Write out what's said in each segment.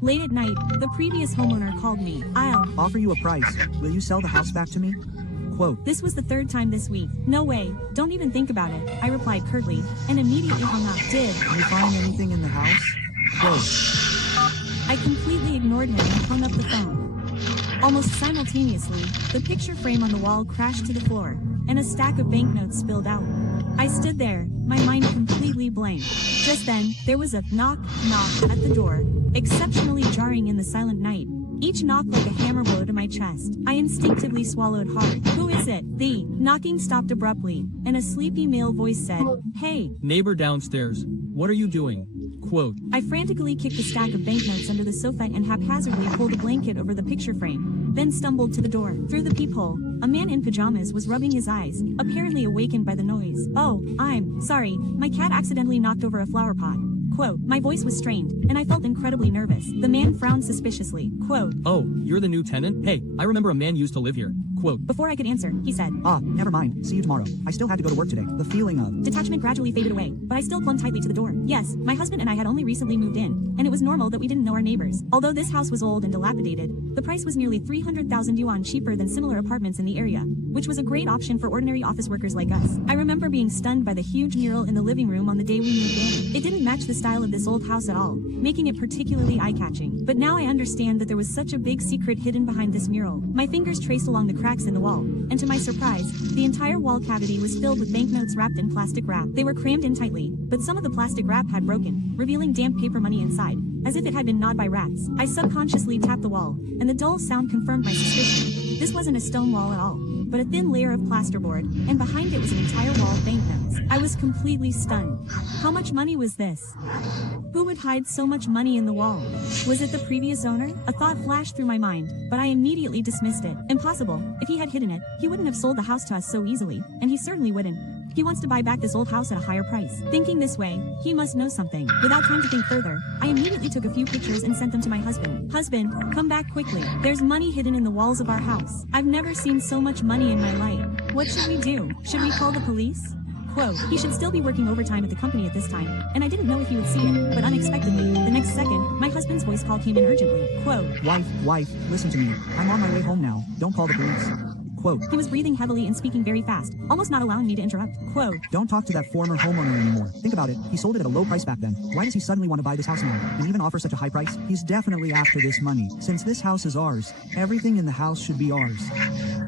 Late at night, the previous homeowner called me. I'll offer you a price. Will you sell the house back to me? Quote. This was the third time this week. No way. Don't even think about it, I replied curtly, and immediately hung up. Did you find anything in the house? Quote. I completely ignored him and hung up the phone. Almost simultaneously, the picture frame on the wall crashed to the floor, and a stack of banknotes spilled out. I stood there, my mind completely blank. Just then, there was a knock at the door, exceptionally jarring in the silent night. Each knock like a hammer blow to my chest. I instinctively swallowed hard. Who is it? The knocking stopped abruptly, and a sleepy male voice said, "Hey, neighbor downstairs, what are you doing?" Quote. I frantically kicked a stack of banknotes under the sofa and haphazardly pulled a blanket over the picture frame, then stumbled to the door. Through the peephole, a man in pajamas was rubbing his eyes, apparently awakened by the noise. "Oh, I'm sorry, my cat accidentally knocked over a flower pot." Quote. My voice was strained, and I felt incredibly nervous. The man frowned suspiciously. Quote. "Oh, you're the new tenant? Hey, I remember a man used to live here." Quote. Before I could answer, he said, Never mind, see you tomorrow. I still had to go to work today. The feeling of detachment gradually faded away, but I still clung tightly to the door. Yes, my husband and I had only recently moved in, and it was normal that we didn't know our neighbors. Although this house was old and dilapidated, the price was nearly 300,000 yuan cheaper than similar apartments in the area, which was a great option for ordinary office workers like us. I remember being stunned by the huge mural in the living room on the day we moved in. It didn't match the style of this old house at all, making it particularly eye-catching. But now I understand that there was such a big secret hidden behind this mural. My fingers traced along the cracks in the wall, and to my surprise, the entire wall cavity was filled with banknotes wrapped in plastic wrap. They were crammed in tightly, but some of the plastic wrap had broken, revealing damp paper money inside, as if it had been gnawed by rats. I subconsciously tapped the wall, and the dull sound confirmed my suspicion. This wasn't a stone wall at all, but a thin layer of plasterboard, and behind it was an entire wall of banknotes. I was completely stunned. How much money was this? Who would hide so much money in the wall? Was it the previous owner? A thought flashed through my mind, but I immediately dismissed it. Impossible. If he had hidden it, he wouldn't have sold the house to us so easily, and he certainly wouldn't. He wants to buy back this old house at a higher price. Thinking this way, he must know something. Without time to think further, I immediately took a few pictures and sent them to my husband. "Husband, come back quickly. There's money hidden in the walls of our house. I've never seen so much money in my life. What should we do? Should we call the police?" Quote. He should still be working overtime at the company at this time, and I didn't know if he would see it, but unexpectedly, the next second, my husband's voice call came in urgently. Quote. Wife, listen to me. I'm on my way home now. Don't call the police. Quote. He was breathing heavily and speaking very fast, almost not allowing me to interrupt. Quote. Don't talk to that former homeowner anymore. Think about it. He sold it at a low price back then. Why does he suddenly want to buy this house now, and even offer such a high price? He's definitely after this money. Since this house is ours, everything in the house should be ours.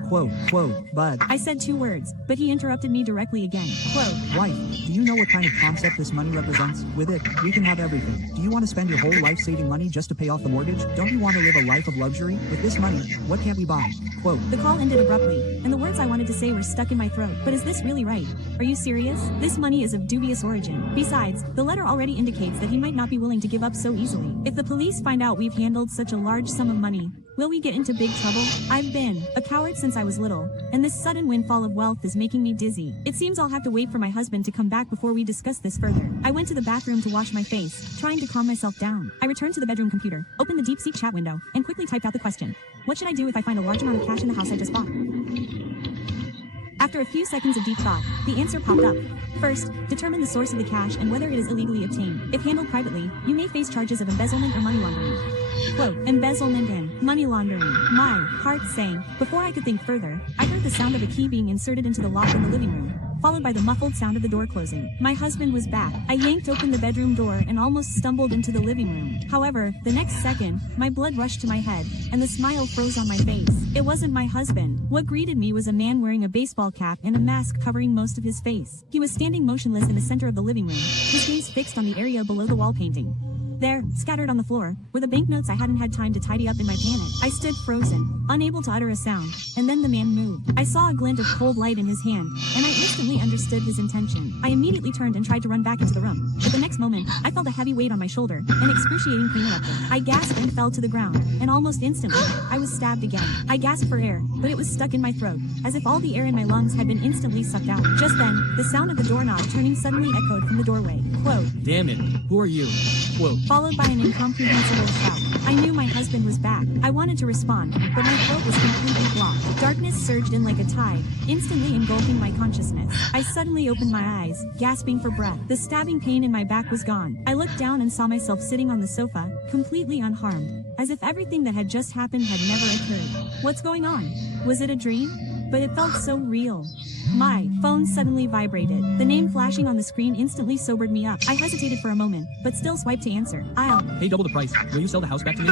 Quote, but I said 2 words, but he interrupted me directly again. Quote. Wife, do you know what kind of concept this money represents? With it, we can have everything. Do you want to spend your whole life saving money just to pay off the mortgage? Don't you want to live a life of luxury? With this money, what can't we buy? Quote. The call ended abruptly, and the words I wanted to say were stuck in my throat. But is this really right? Are you serious? This money is of dubious origin. Besides, the letter already indicates that he might not be willing to give up so easily. If the police find out we've handled such a large sum of money, will we get into big trouble? I've been a coward since I was little, and this sudden windfall of wealth is making me dizzy. It seems I'll have to wait for my husband to come back before we discuss this further. I went to the bathroom to wash my face, trying to calm myself down. I returned to the bedroom computer, opened the DeepSeek chat window, and quickly typed out the question. What should I do if I find a large amount of cash in the house I just bought? After a few seconds of deep thought, the answer popped up. First, determine the source of the cash and whether it is illegally obtained. If handled privately, you may face charges of embezzlement or money laundering. Quote, embezzlement and money laundering. My heart sank. Before I could think further, I heard the sound of a key being inserted into the lock in the living room, followed by the muffled sound of the door closing. My husband was back. I yanked open the bedroom door and almost stumbled into the living room. However, the next second, my blood rushed to my head, and the smile froze on my face. It wasn't my husband. What greeted me was a man wearing a baseball cap and a mask covering most of his face. He was standing motionless in the center of the living room, his gaze fixed on the area below the wall painting. There, scattered on the floor, were the banknotes I hadn't had time to tidy up in my panic. I stood frozen, unable to utter a sound, and then the man moved. I saw a glint of cold light in his hand, and I instantly understood his intention. I immediately turned and tried to run back into the room, but the next moment, I felt a heavy weight on my shoulder, and excruciating pain erupted. I gasped and fell to the ground, and almost instantly, I was stabbed again. I gasped for air, but it was stuck in my throat, as if all the air in my lungs had been instantly sucked out. Just then, the sound of the doorknob turning suddenly echoed from the doorway. Quote, damn it, who are you? Quote, followed by an incomprehensible shout. I knew my husband was back. I wanted to respond, but my throat was completely blocked. Darkness surged in like a tide, instantly engulfing my consciousness. I suddenly opened my eyes, gasping for breath. The stabbing pain in my back was gone. I looked down and saw myself sitting on the sofa, completely unharmed, as if everything that had just happened had never occurred. What's going on? Was it a dream? But it felt so real. My phone suddenly vibrated. The name flashing on the screen instantly sobered me up. I hesitated for a moment, but still swiped to answer. I'll Pay double the price. Will you sell the house back to me?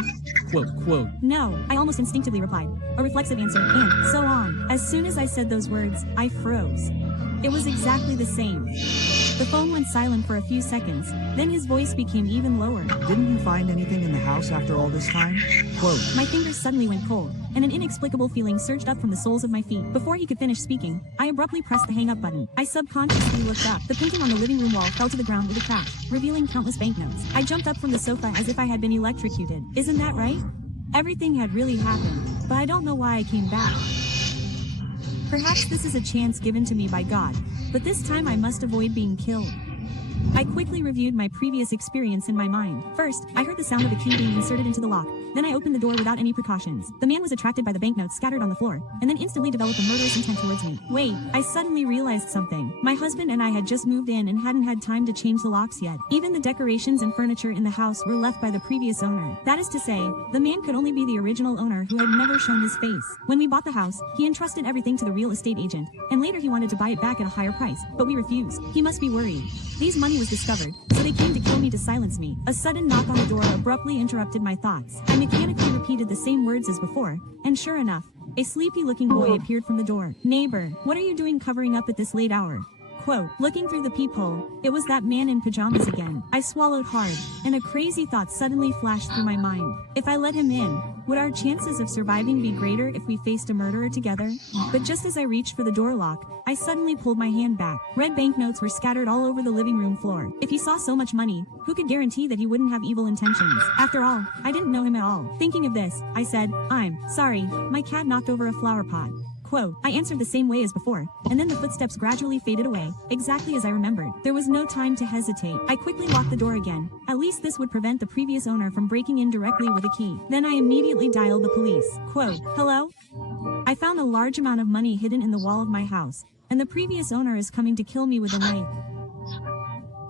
Quote. No, I almost instinctively replied. A reflexive answer, and so on. As soon as I said those words, I froze. It was exactly the same. The phone went silent for a few seconds, then his voice became even lower. Didn't you find anything in the house after all this time? Quote. My fingers suddenly went cold, and an inexplicable feeling surged up from the soles of my feet. Before he could finish speaking, I abruptly pressed the hang-up button. I subconsciously looked up. The painting on the living room wall fell to the ground with a crash, revealing countless banknotes. I jumped up from the sofa as if I had been electrocuted. Isn't that right? Everything had really happened, but I don't know why I came back. Perhaps this is a chance given to me by God, but this time I must avoid being killed. I quickly reviewed my previous experience in my mind. First, I heard the sound of a key being inserted into the lock. Then I opened the door without any precautions. The man was attracted by the banknotes scattered on the floor, and then instantly developed a murderous intent towards me. Wait, I suddenly realized something. My husband and I had just moved in and hadn't had time to change the locks yet. Even the decorations and furniture in the house were left by the previous owner. That is to say, the man could only be the original owner who had never shown his face. When we bought the house, he entrusted everything to the real estate agent, and later he wanted to buy it back at a higher price, but we refused. He must be worried. These money was discovered, so they came to kill me to silence me. A sudden knock on the door abruptly interrupted my thoughts. I mechanically repeated the same words as before, and sure enough, a sleepy-looking boy appeared from the door. Neighbor, what are you doing covering up at this late hour? Quote, looking through the peephole, it was that man in pajamas again. I swallowed hard, and a crazy thought suddenly flashed through my mind. If I let him in, would our chances of surviving be greater if we faced a murderer together? But just as I reached for the door lock, I suddenly pulled my hand back. Red banknotes were scattered all over the living room floor. If he saw so much money, who could guarantee that he wouldn't have evil intentions? After all, I didn't know him at all. Thinking of this, I said, I'm sorry, my cat knocked over a flower pot. Quote, I answered the same way as before, and then the footsteps gradually faded away, exactly as I remembered. There was no time to hesitate. I quickly locked the door again. At least this would prevent the previous owner from breaking in directly with a key. Then I immediately dialed the police. Quote, hello? I found a large amount of money hidden in the wall of my house, and the previous owner is coming to kill me with a knife.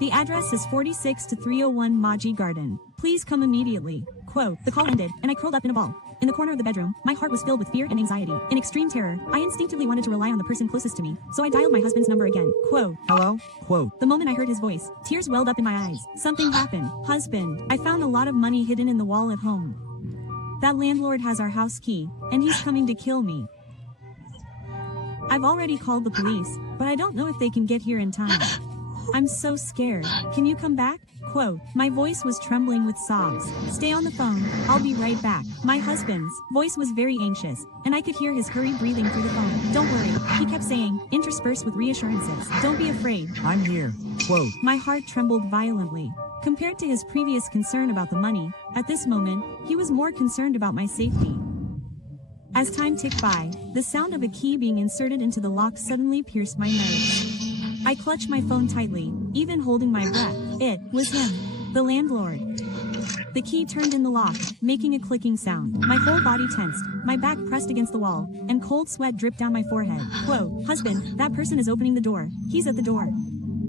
The address is 46 to 301 Maji Garden. Please come immediately. Quote, the call ended, and I curled up in a ball. In the corner of the bedroom, my heart was filled with fear and anxiety. In extreme terror, I instinctively wanted to rely on the person closest to me, so I dialed my husband's number again. Quote, Hello? Quote. the moment I heard his voice, tears welled up in my eyes. Something happened. Husband, I found a lot of money hidden in the wall at home. That landlord has our house key, and he's coming to kill me. I've already called the police, but I don't know if they can get here in time. I'm so scared. Can you come back? Quote, my voice was trembling with sobs. Stay on the phone, I'll be right back. My husband's voice was very anxious, and I could hear his hurried breathing through the phone. Don't worry, he kept saying, interspersed with reassurances. Don't be afraid. I'm here. Quote. My heart trembled violently. Compared to his previous concern about the money, at this moment, he was more concerned about my safety. As time ticked by, the sound of a key being inserted into the lock suddenly pierced my nerves. I clutched my phone tightly, even holding my breath. It was him, the landlord. The key turned in the lock, making a clicking sound. My whole body tensed, my back pressed against the wall, and cold sweat dripped down my forehead. Quote, husband, that person is opening the door. He's at the door.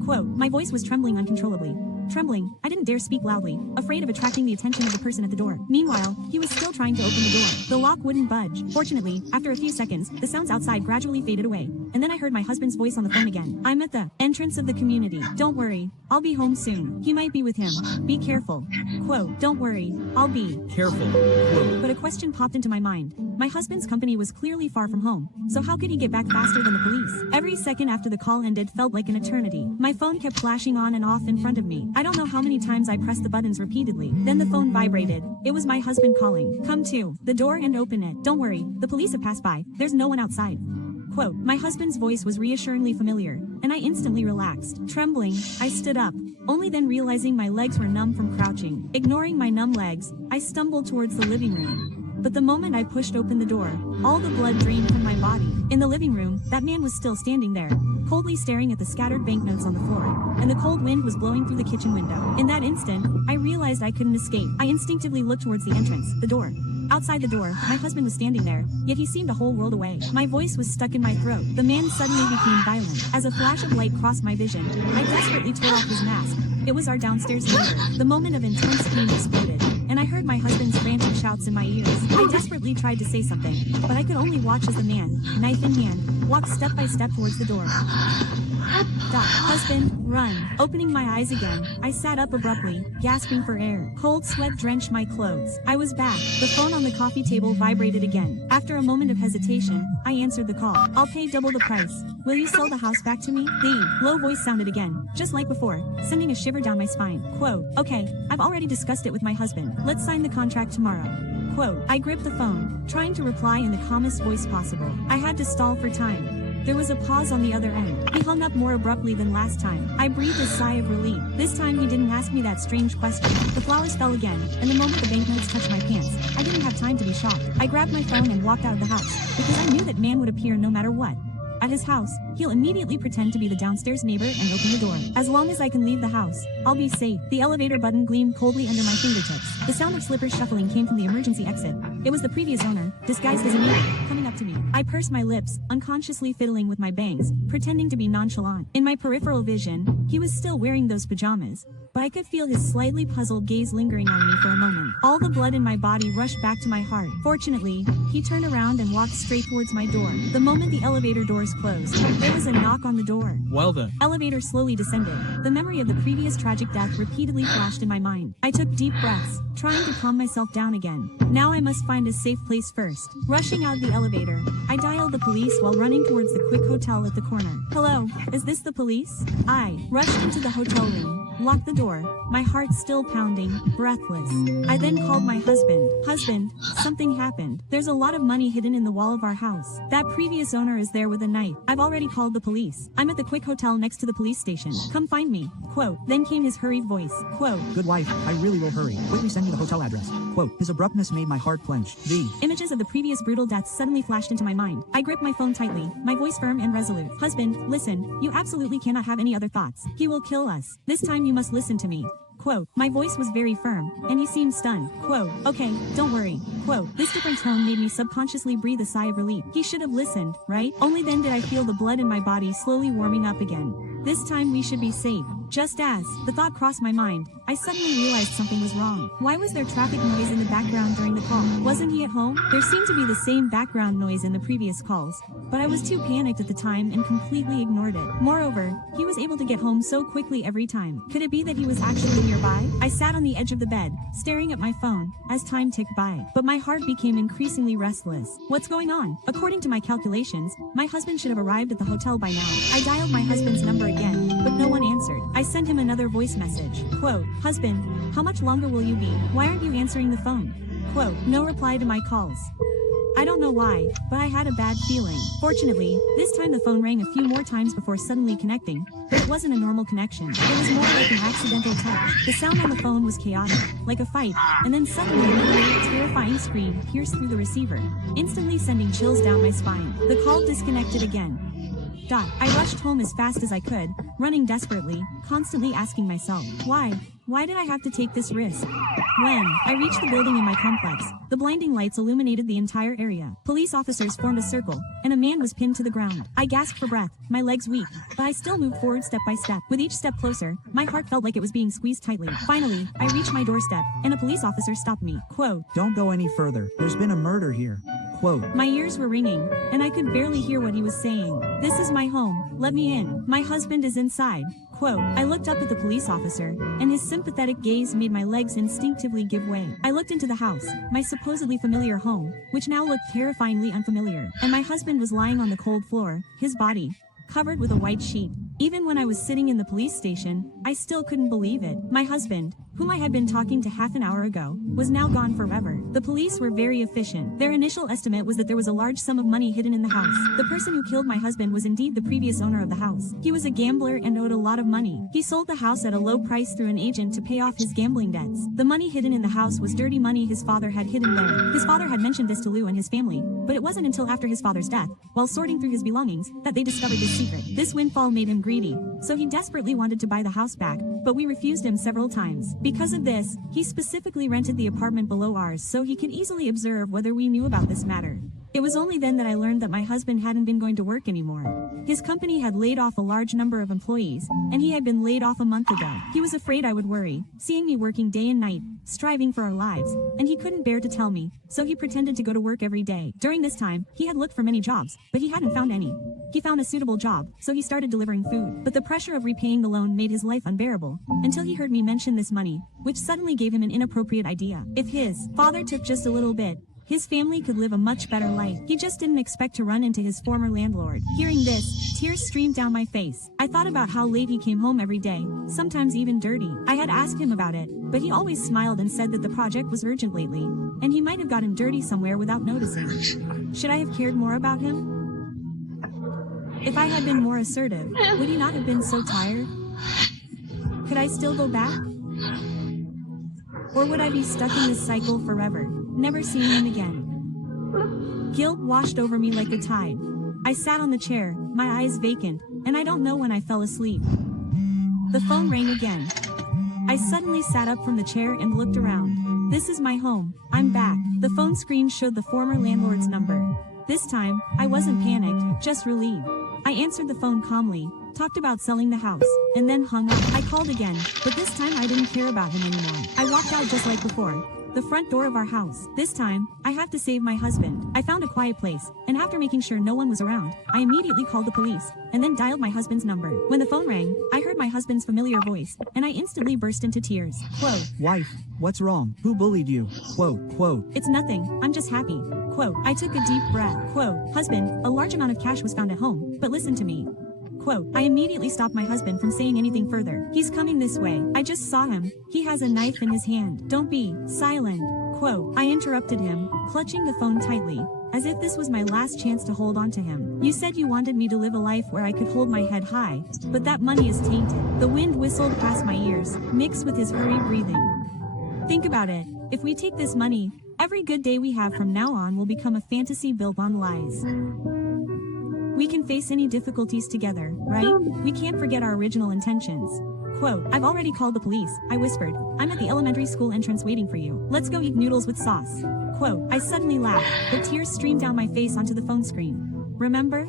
Quote, my voice was trembling uncontrollably. Trembling, I didn't dare speak loudly, afraid of attracting the attention of the person at the door. Meanwhile, he was still trying to open the door. The lock wouldn't budge. Fortunately, after a few seconds, the sounds outside gradually faded away, and then I heard my husband's voice on the phone again. I'm at the entrance of the community. Don't worry, I'll be home soon. He might be with him. Be careful. Quote, don't worry, I'll be Careful. Quote. But a question popped into my mind. My husband's company was clearly far from home, so how could he get back faster than the police? Every second after the call ended felt like an eternity. My phone kept flashing on and off in front of me. I don't know how many times I pressed the buttons repeatedly. Then the phone vibrated. It was my husband calling. Come to the door and open it. Don't worry, the police have passed by. There's no one outside. Quote, my husband's voice was reassuringly familiar, and I instantly relaxed. Trembling, I stood up, only then realizing my legs were numb from crouching. Ignoring my numb legs, I stumbled towards the living room. But the moment I pushed open the door, all the blood drained from my body. In the living room, that man was still standing there, coldly staring at the scattered banknotes on the floor, and the cold wind was blowing through the kitchen window. In that instant, I realized I couldn't escape. I instinctively looked towards the entrance, the door. Outside the door, my husband was standing there, yet he seemed a whole world away. My voice was stuck in my throat. The man suddenly became violent. As a flash of light crossed my vision, I desperately tore off his mask. It was our downstairs neighbor. The moment of intense pain exploded, and I heard my husband's frantic shouts in my ears. I desperately tried to say something, but I could only watch as the man, knife in hand, walked step by step towards the door. Husband, run. Opening my eyes again, I sat up abruptly, gasping for air. Cold sweat drenched my clothes. I was back. The phone on the coffee table vibrated again. After a moment of hesitation, I answered the call. I'll pay double the price. Will you sell the house back to me? The low voice sounded again, just like before, sending a shiver down my spine. Quote, okay, I've already discussed it with my husband. Let's sign the contract tomorrow. Quote, I gripped the phone, trying to reply in the calmest voice possible. I had to stall for time. There was a pause on the other end. He hung up more abruptly than last time. I breathed a sigh of relief. This time he didn't ask me that strange question. The flowers fell again, and the moment the banknotes touched my pants, I didn't have time to be shocked. I grabbed my phone and walked out of the house, because I knew that man would appear no matter what. At his house, he'll immediately pretend to be the downstairs neighbor and open the door. As long as I can leave the house, I'll be safe. The elevator button gleamed coldly under my fingertips. The sound of slippers shuffling came from the emergency exit. It was the previous owner, disguised as a neighbor, coming up to me. I pursed my lips, unconsciously fiddling with my bangs, pretending to be nonchalant. In my peripheral vision, he was still wearing those pajamas, but I could feel his slightly puzzled gaze lingering on me for a moment. All the blood in my body rushed back to my heart. Fortunately, he turned around and walked straight towards my door. The moment the elevator doors closed, there was a knock on the door. Well, the elevator slowly descended. The memory of the previous tragic death repeatedly flashed in my mind. I took deep breaths, trying to calm myself down again. Now I must find a safe place first. Rushing out the elevator, I dialed the police while running towards the quick hotel at the corner. Hello, is this the police? I rushed into the hotel room, locked the door, my heart still pounding, breathless. I then called my husband. Husband, something happened. There's a lot of money hidden in the wall of our house. That previous owner is there with a knife. I've already called the police. I'm at the quick hotel next to the police station. Come find me. Quote. Then came his hurried voice. Quote. Good wife, I really will hurry. Quickly send me the hotel address. Quote. His abruptness made my heart clench. The images of the previous brutal deaths suddenly flashed into my mind. I gripped my phone tightly, my voice firm and resolute. Husband, listen, you absolutely cannot have any other thoughts. He will kill us. This time you must listen to me. Quote, my voice was very firm, and he seemed stunned. Quote, okay, don't worry. Quote, this different tone made me subconsciously breathe a sigh of relief. He should have listened, right? Only then did I feel the blood in my body slowly warming up again. This time we should be safe. Just as the thought crossed my mind, I suddenly realized something was wrong. Why was there traffic noise in the background during the call? Wasn't he at home? There seemed to be the same background noise in the previous calls, but I was too panicked at the time and completely ignored it. Moreover, he was able to get home so quickly every time. Could it be that he was actually nearby? I sat on the edge of the bed, staring at my phone, as time ticked by. But my heart became increasingly restless. What's going on? According to my calculations, my husband should have arrived at the hotel by now. I dialed my husband's number again, but no one answered. I sent him another voice message. Quote, husband, how much longer will you be? Why aren't you answering the phone? Quote, no reply to my calls. I don't know why, but I had a bad feeling. Fortunately, this time the phone rang a few more times before suddenly connecting, but it wasn't a normal connection. It was more like an accidental touch. The sound on the phone was chaotic, like a fight, and then suddenly another terrifying scream pierced through the receiver, instantly sending chills down my spine. The call disconnected again. I rushed home as fast as I could, running desperately, constantly asking myself, why? Why did I have to take this risk? When I reached the building in my complex, the blinding lights illuminated the entire area. Police officers formed a circle, and a man was pinned to the ground. I gasped for breath, my legs weak, but I still moved forward step by step. With each step closer, my heart felt like it was being squeezed tightly. Finally, I reached my doorstep, and a police officer stopped me. Quote, don't go any further. There's been a murder here. Quote. My ears were ringing, and I could barely hear what he was saying. This is my home. Let me in. My husband is inside. Quote, I looked up at the police officer, and his sympathetic gaze made my legs instinctively give way. I looked into the house, my supposedly familiar home, which now looked terrifyingly unfamiliar, and my husband was lying on the cold floor, his body covered with a white sheet. Even when I was sitting in the police station, I still couldn't believe it. My husband, whom I had been talking to half an hour ago, was now gone forever. The police were very efficient. Their initial estimate was that there was a large sum of money hidden in the house. The person who killed my husband was indeed the previous owner of the house. He was a gambler and owed a lot of money. He sold the house at a low price through an agent to pay off his gambling debts. The money hidden in the house was dirty money his father had hidden there. His father had mentioned this to Lou and his family, but it wasn't until after his father's death, while sorting through his belongings, that they discovered this secret. This windfall made him greedy, so he desperately wanted to buy the house back, but we refused him several times. Because of this, he specifically rented the apartment below ours so he could easily observe whether we knew about this matter. It was only then that I learned that my husband hadn't been going to work anymore. His company had laid off a large number of employees, and he had been laid off a month ago. He was afraid I would worry, seeing me working day and night, striving for our lives, and he couldn't bear to tell me, so he pretended to go to work every day. During this time, he had looked for many jobs, but he hadn't found any. He found a suitable job, so he started delivering food. But the pressure of repaying the loan made his life unbearable, until he heard me mention this money, which suddenly gave him an inappropriate idea. If his father took just a little bit, his family could live a much better life. He just didn't expect to run into his former landlord. Hearing this, tears streamed down my face. I thought about how late he came home every day, sometimes even dirty. I had asked him about it, but he always smiled and said that the project was urgent lately, and he might have gotten dirty somewhere without noticing. Should I have cared more about him? If I had been more assertive, would he not have been so tired? Could I still go back? Or would I be stuck in this cycle forever, never seeing him again? Guilt washed over me like a tide. I sat on the chair, my eyes vacant, and I don't know when I fell asleep. The phone rang again. I suddenly sat up from the chair and looked around. This is my home. I'm back. The phone screen showed the former landlord's number. This time, I wasn't panicked, just relieved. I answered the phone calmly, talked about selling the house, and then hung up. I called again, but this time I didn't care about him anymore. I walked out just like before, the front door of our house. This time, I have to save my husband. I found a quiet place, and after making sure no one was around, I immediately called the police, and then dialed my husband's number. When the phone rang, I heard my husband's familiar voice, and I instantly burst into tears. Quote, Wife, what's wrong? Who bullied you? Quote. "It's nothing, I'm just happy." Quote, I took a deep breath. Quote, "Husband, a large amount of cash was found at home, but listen to me." Quote, I immediately stopped my husband from saying anything further. "He's coming this way. I just saw him. He has a knife in his hand. Don't be silent." Quote, I interrupted him, clutching the phone tightly, as if this was my last chance to hold on to him. "You said you wanted me to live a life where I could hold my head high, but that money is tainted." The wind whistled past my ears, mixed with his hurried breathing. "Think about it. If we take this money, every good day we have from now on will become a fantasy built on lies. We can face any difficulties together, right? We can't forget our original intentions." Quote, "I've already called the police," I whispered. "I'm at the elementary school entrance waiting for you. Let's go eat noodles with sauce." Quote, I suddenly laughed, but tears streamed down my face onto the phone screen. "Remember?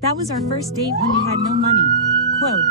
That was our first date when we had no money." Quote,